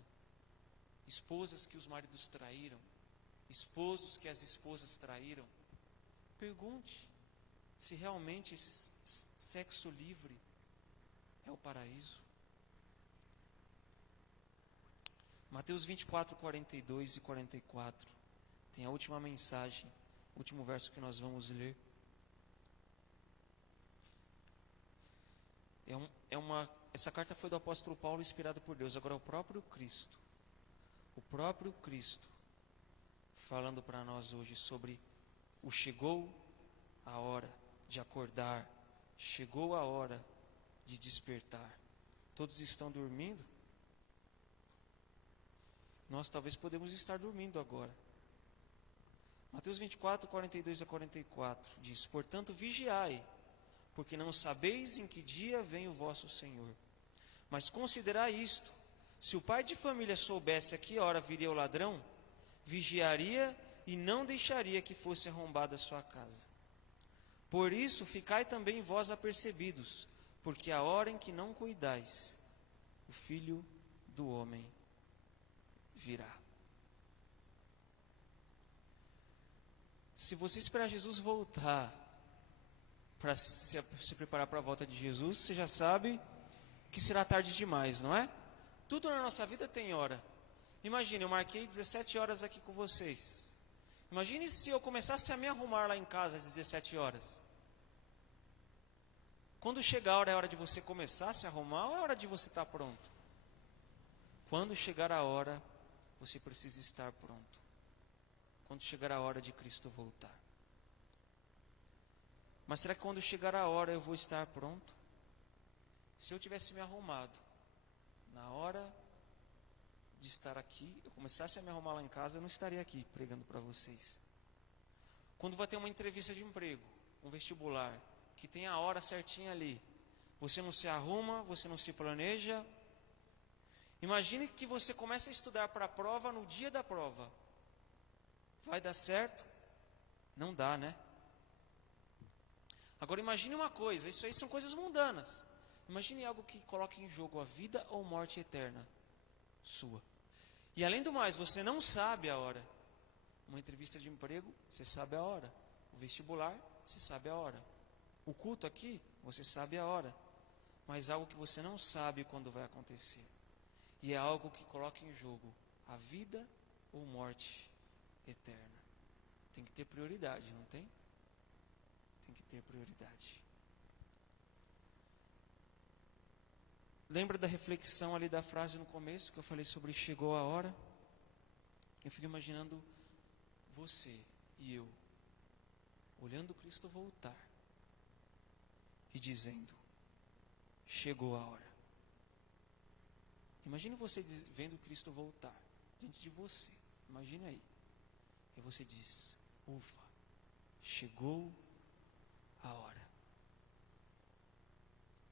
esposas que os maridos traíram, esposos que as esposas traíram. Pergunte se realmente sexo livre é o paraíso. Mateus 24, 42 e 44, tem a última mensagem, o último verso que nós vamos ler. Essa carta foi do apóstolo Paulo, inspirada por Deus. Agora o próprio Cristo, falando para nós hoje sobre o chegou a hora de acordar, chegou a hora de despertar. Todos estão dormindo? Nós talvez podemos estar dormindo agora. Mateus 24, 42 a 44 diz, portanto vigiai, porque não sabeis em que dia vem o vosso Senhor. Mas considerai isto, se o pai de família soubesse a que hora viria o ladrão, vigiaria e não deixaria que fosse arrombada a sua casa. Por isso, ficai também vós apercebidos, porque a hora em que não cuidais, o Filho do Homem virá. Se você esperar Jesus voltar, para se preparar para a volta de Jesus, você já sabe que será tarde demais, não é? Tudo na nossa vida tem hora. Imagine, eu marquei 17 horas aqui com vocês. Imagine se eu começasse a me arrumar lá em casa às 17 horas. Quando chegar a hora, é hora de você começar a se arrumar ou é hora de você estar pronto? Quando chegar a hora, você precisa estar pronto. Quando chegar a hora de Cristo voltar. Mas será que quando chegar a hora eu vou estar pronto? Se eu tivesse me arrumado, na hora de estar aqui, eu começasse a me arrumar lá em casa, eu não estaria aqui pregando para vocês. Quando vai ter uma entrevista de emprego, um vestibular, que tem a hora certinha ali, Você não se arruma, você não se planeja. Imagine que você começa a estudar para a prova no dia da prova. Vai dar certo? Não dá, né? Agora imagine uma coisa, isso aí são coisas mundanas. Imagine algo que coloque em jogo a vida ou morte eterna sua. E além do mais, você não sabe a hora. Uma entrevista de emprego, você sabe a hora. O vestibular, você sabe a hora. O culto aqui, você sabe a hora. Mas algo que você não sabe quando vai acontecer. E é algo que coloca em jogo a vida ou morte eterna. Tem que ter prioridade, não tem? Tem que ter prioridade. Lembra da reflexão ali da frase no começo que eu falei sobre chegou a hora? Eu fico imaginando você e eu olhando Cristo voltar e dizendo: chegou a hora. Imagine você vendo Cristo voltar diante de você. Imagine aí. E você diz: ufa, chegou a hora.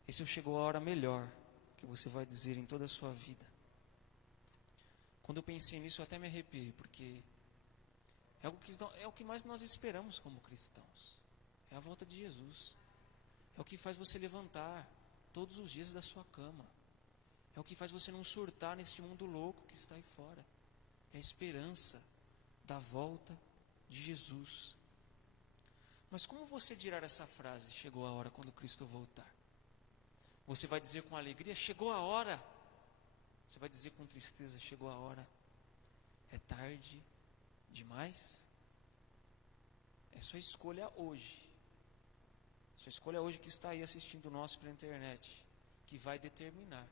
Esse é o chegou a hora melhor que você vai dizer em toda a sua vida. Quando eu pensei nisso, eu até me arrepiei, porque é o que mais nós esperamos como cristãos. É a volta de Jesus. É o que faz você levantar todos os dias da sua cama. É o que faz você não surtar neste mundo louco que está aí fora. É a esperança da volta de Jesus. Mas como você dirá essa frase, chegou a hora, quando Cristo voltar? Você vai dizer com alegria, chegou a hora? Você vai dizer com tristeza, chegou a hora? É tarde demais? É sua escolha hoje. Sua escolha hoje que está aí assistindo nós pela internet, que vai determinar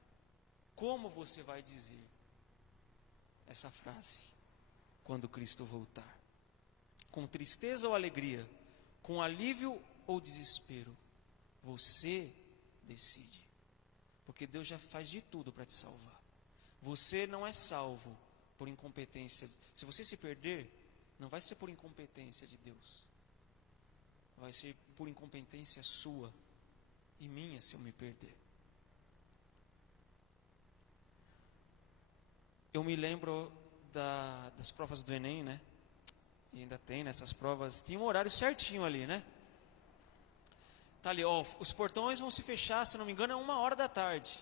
como você vai dizer essa frase quando Cristo voltar. Com tristeza ou alegria, com alívio ou desespero, você decide. Porque Deus já faz de tudo para te salvar. Você não é salvo por incompetência. Se você se perder, não vai ser por incompetência de Deus. Vai ser por incompetência sua e minha se eu me perder. Eu me lembro das provas do Enem, né? E ainda tem nessas provas. Tem um horário certinho ali, né? Tá ali, ó, os portões vão se fechar, se não me engano, é 1h da tarde.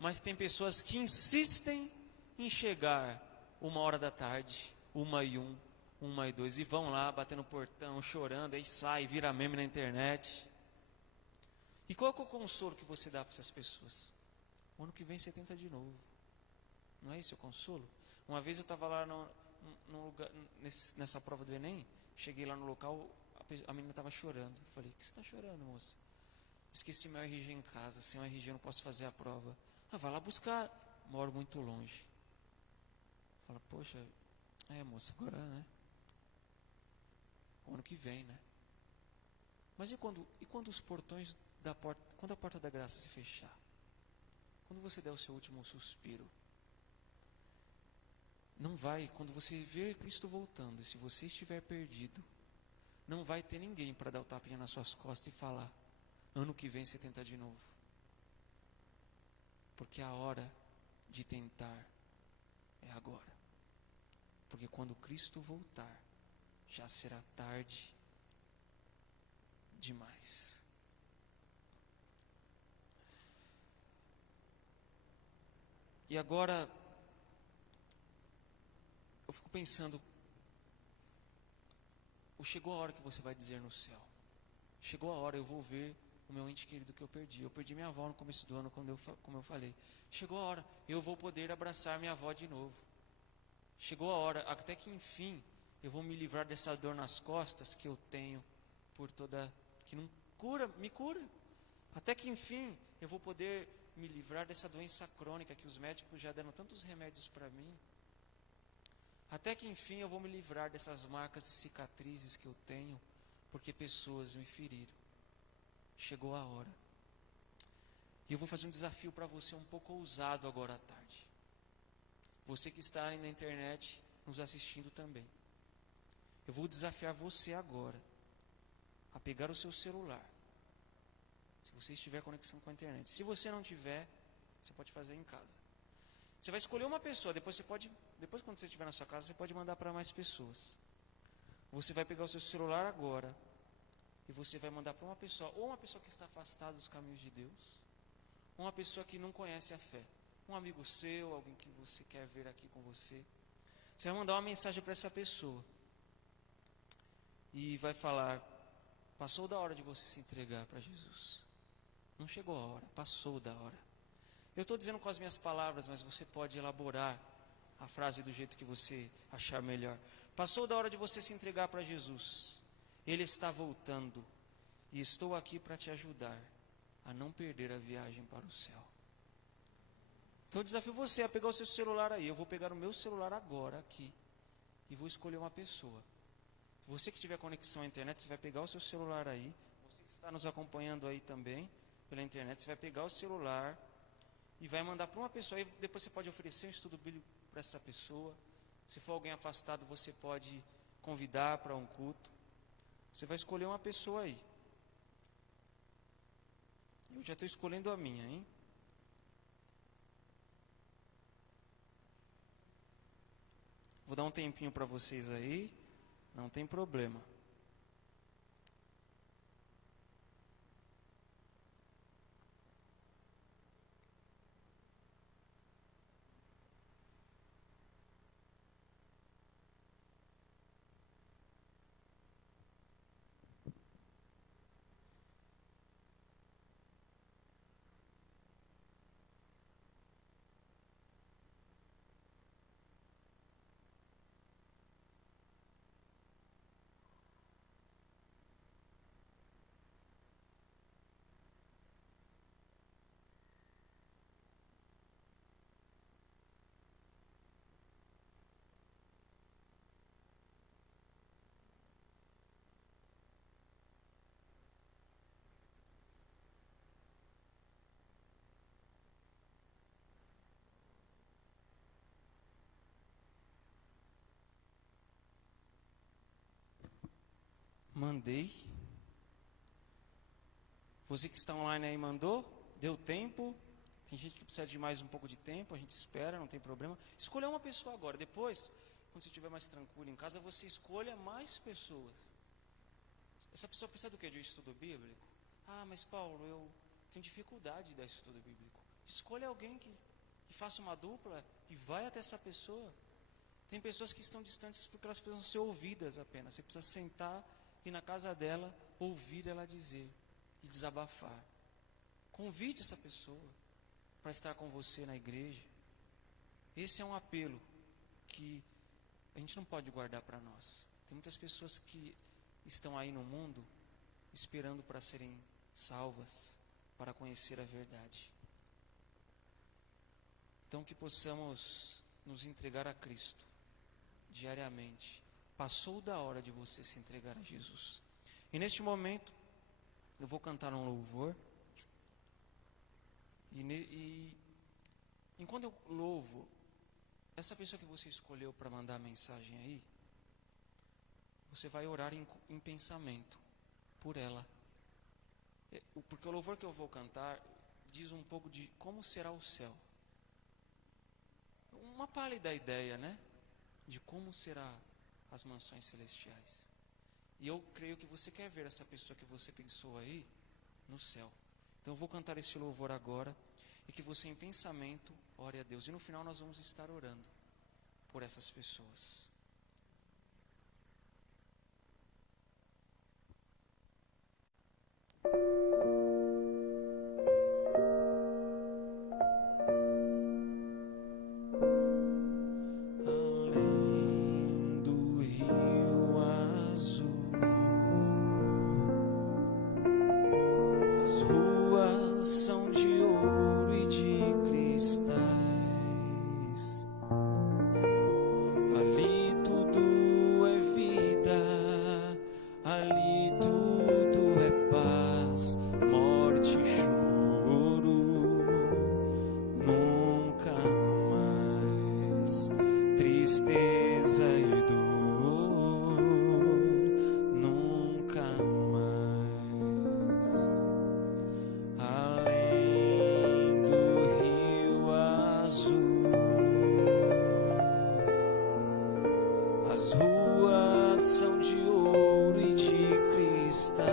Mas tem pessoas que insistem em chegar 1h da tarde, 1h01, 1h02, e vão lá, batendo no portão, chorando, aí sai, vira meme na internet. E qual é o consolo que você dá para essas pessoas? O ano que vem você tenta de novo. Não é esse o consolo? Uma vez eu estava lá no lugar, nessa prova do Enem, cheguei lá no local, a menina estava chorando. Eu falei: o que você está chorando, moça? Esqueci meu RG em casa, sem o RG eu não posso fazer a prova. Ah, vai lá buscar. Moro muito longe. Fala: poxa, moça, agora, né? O ano que vem, né? Mas e quando os portões da porta, quando a porta da graça se fechar? Quando você der o seu último suspiro? Não vai, quando você ver Cristo voltando, e se você estiver perdido, não vai ter ninguém para dar o tapinha nas suas costas e falar: ano que vem você tenta de novo. Porque a hora de tentar é agora. Porque quando Cristo voltar, já será tarde demais. E agora, eu fico pensando, chegou a hora que você vai dizer no céu: chegou a hora, eu vou ver o meu ente querido que eu perdi. Eu perdi minha avó no começo do ano, como eu falei. Chegou a hora, eu vou poder abraçar minha avó de novo. Chegou a hora, até que enfim, eu vou me livrar dessa dor nas costas que eu tenho por toda, que não cura, me cura. Até que enfim, eu vou poder me livrar dessa doença crônica que os médicos já deram tantos remédios para mim. Até que enfim eu vou me livrar dessas marcas e cicatrizes que eu tenho, porque pessoas me feriram. Chegou a hora. E eu vou fazer um desafio para você um pouco ousado agora à tarde. Você que está aí na internet, nos assistindo também. Eu vou desafiar você agora a pegar o seu celular. você tiver conexão com a internet. Se você não tiver, você pode fazer em casa. Você vai escolher uma pessoa, depois quando você estiver na sua casa, você pode mandar para mais pessoas. Você vai pegar o seu celular agora e você vai mandar para uma pessoa, ou uma pessoa que está afastada dos caminhos de Deus, ou uma pessoa que não conhece a fé. Um amigo seu, alguém que você quer ver aqui com você. Você vai mandar uma mensagem para essa pessoa. E vai falar: passou da hora de você se entregar para Jesus. Não chegou a hora, passou da hora. Eu estou dizendo com as minhas palavras, mas você pode elaborar a frase do jeito que você achar melhor. Passou da hora de você se entregar para Jesus. Ele está voltando. E estou aqui para te ajudar a não perder a viagem para o céu. Então eu desafio você a pegar o seu celular aí. Eu vou pegar o meu celular agora aqui e vou escolher uma pessoa. Você que tiver conexão à internet, você vai pegar o seu celular aí. Você que está nos acompanhando aí também pela internet, você vai pegar o celular e vai mandar para uma pessoa. Aí depois você pode oferecer um estudo bíblico para essa pessoa. Se for alguém afastado, você pode convidar para um culto. Você vai escolher uma pessoa aí. Eu já estou escolhendo a minha, hein? Vou dar um tempinho para vocês aí. Não tem problema. Mandei. Você que está online aí mandou? Deu tempo? Tem gente que precisa de mais um pouco de tempo, a gente espera, não tem problema. Escolha uma pessoa agora. Depois, quando você estiver mais tranquilo em casa, você escolha mais pessoas. Essa pessoa precisa do quê? De um estudo bíblico? Ah, mas Paulo, eu tenho dificuldade de dar estudo bíblico. Escolha alguém que faça uma dupla e vai até essa pessoa. Tem pessoas que estão distantes porque elas precisam ser ouvidas apenas. Você precisa sentar e na casa dela ouvir ela dizer e desabafar. Convide essa pessoa para estar com você na igreja. Esse é um apelo que a gente não pode guardar para nós. Tem muitas pessoas que estão aí no mundo esperando para serem salvas, para conhecer a verdade. Então que possamos nos entregar a Cristo diariamente. Passou da hora de você se entregar a Jesus. E neste momento, eu vou cantar um louvor. E enquanto eu louvo, essa pessoa que você escolheu para mandar a mensagem aí, você vai orar em pensamento por ela. Porque o louvor que eu vou cantar diz um pouco de como será o céu. Uma pálida ideia, né? De como será as mansões celestiais. E eu creio que você quer ver essa pessoa que você pensou aí no céu. Então eu vou cantar esse louvor agora e que você em pensamento ore a Deus. E no final nós vamos estar orando por essas pessoas. As ruas são de ouro e de cristais.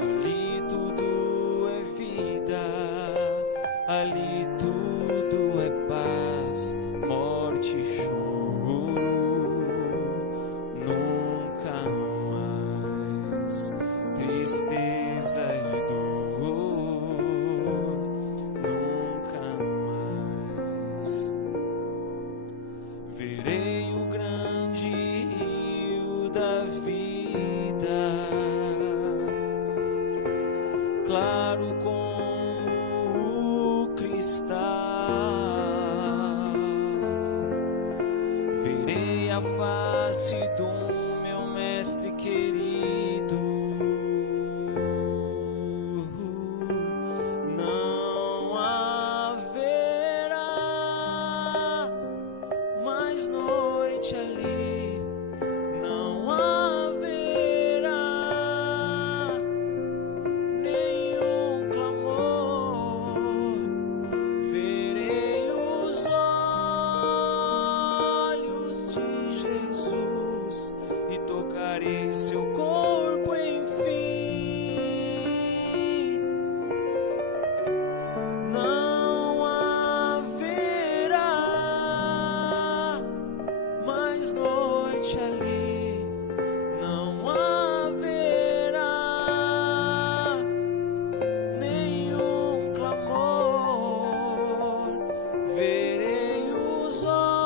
Ali tudo é vida, ali tudo é paz, morte e choro. Nunca mais tristeza e dor. Nunca mais verei o grande rio da vida, claro como o cristal. Verei a face do meu mestre querido. Não haverá mais noite ali, não haverá nenhum clamor. Verei os olhos de Jesus e tocarei seu corpo, enfim. Não haverá mais noite ali, não haverá nenhum clamor. Verei os olhos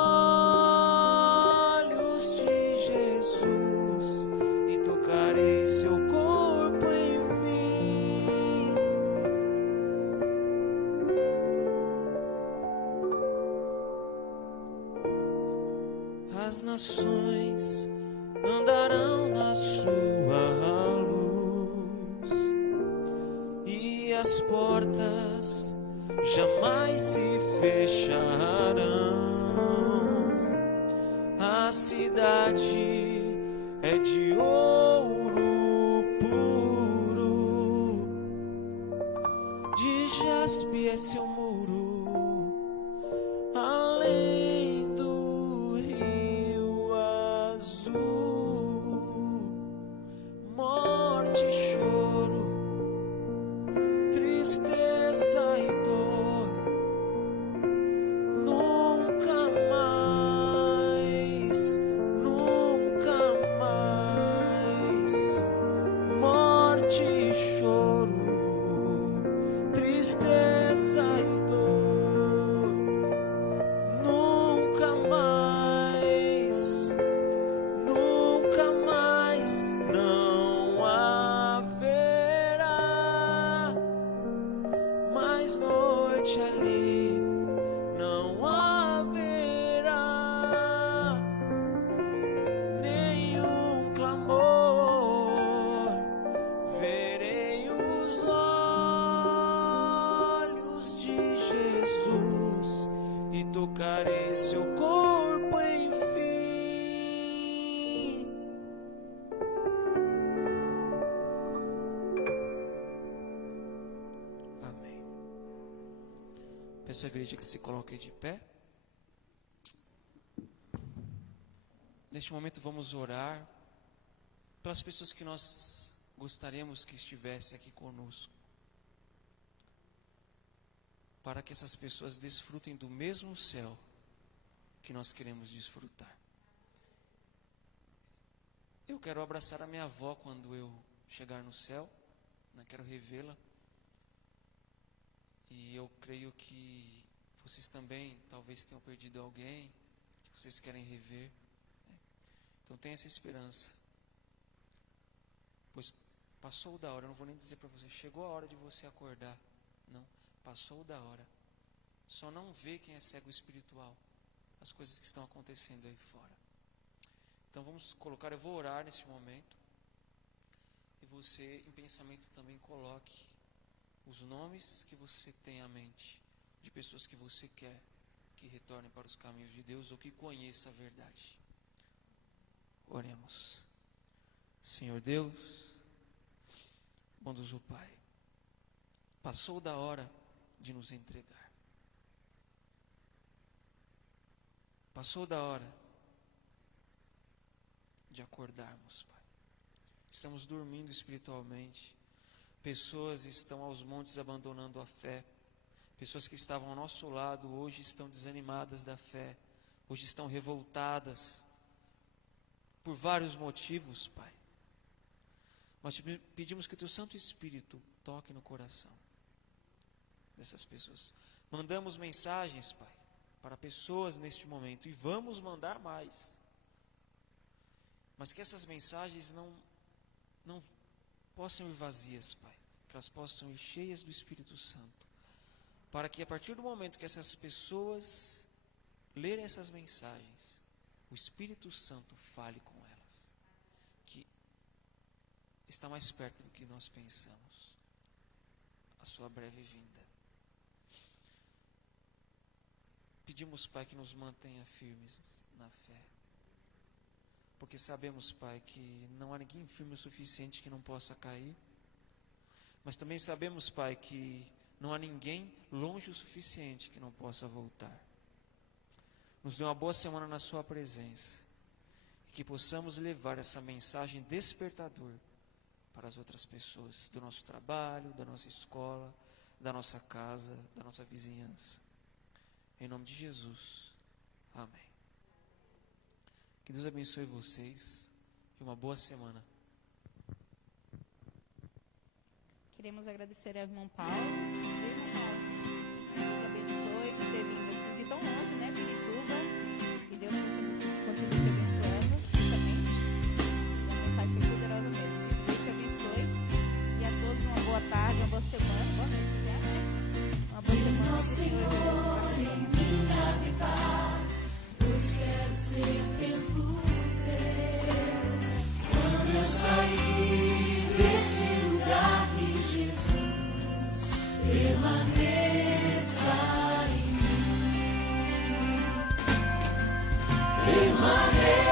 de Jesus e tocarei seu corpo, enfim. As nações andarão na sua luz e as portas jamais se fecharão. A cidade é de ouro puro, de jaspe é seu muro, além do rio azul. Morte e choro, tristeza e dor, nunca mais, nunca mais. Morte e choro, tristeza e dor, nunca mais, nunca mais. Não haverá mais noite ali, não haverá nenhum clamor. Verei os olhos de Jesus e tocarei seu corpo, enfim. Amém. Peço à igreja que se coloque de pé. Neste momento vamos orar pelas pessoas que nós gostaríamos que estivessem aqui conosco, para que essas pessoas desfrutem do mesmo céu que nós queremos desfrutar. Eu quero abraçar a minha avó quando eu chegar no céu, né? Quero revê-la. E eu creio que vocês também talvez tenham perdido alguém que vocês querem rever, né? Então tenha essa esperança, pois passou da hora. Eu não vou nem dizer para você, chegou a hora de você acordar. Não, passou da hora. Só não vê quem é cego espiritual as coisas que estão acontecendo aí fora. Então vamos colocar, eu vou orar nesse momento, e você em pensamento também coloque os nomes que você tem à mente, de pessoas que você quer que retornem para os caminhos de Deus ou que conheça a verdade. Oremos. Senhor Deus, bondoso Pai, passou da hora de nos entregar. Passou da hora de acordarmos, Pai. Estamos dormindo espiritualmente. Pessoas estão aos montes abandonando a fé. Pessoas que estavam ao nosso lado hoje estão desanimadas da fé. Hoje estão revoltadas por vários motivos, Pai. Nós te pedimos que o Teu Santo Espírito toque no coração dessas pessoas. Mandamos mensagens, Pai, para pessoas neste momento, e vamos mandar mais. Mas que essas mensagens não possam ir vazias, Pai. Que elas possam ir cheias do Espírito Santo. Para que a partir do momento que essas pessoas lerem essas mensagens, o Espírito Santo fale com elas. Que está mais perto do que nós pensamos. A sua breve vinda. Pedimos, Pai, que nos mantenha firmes na fé. Porque sabemos, Pai, que não há ninguém firme o suficiente que não possa cair. Mas também sabemos, Pai, que não há ninguém longe o suficiente que não possa voltar. Nos dê uma boa semana na Sua presença. E que possamos levar essa mensagem despertador para as outras pessoas, do nosso trabalho, da nossa escola, da nossa casa, da nossa vizinhança. Em nome de Jesus. Amém. Que Deus abençoe vocês e uma boa semana. Queremos agradecer ao irmão Paulo. Irmão Paulo, Deus abençoe por ter vindo de tão longe, né, Pirituba. Que Deus continue te abençoando, justamente. A mensagem foi poderosa mesmo. Que Deus te abençoe. E a todos uma boa tarde, uma boa semana. Boa noite, já, né? Uma boa semana. Ó Senhor, em mim habitar, pois quero ser templo teu. Quando eu sair desse lugar, que Jesus permaneça em mim. Permaneça.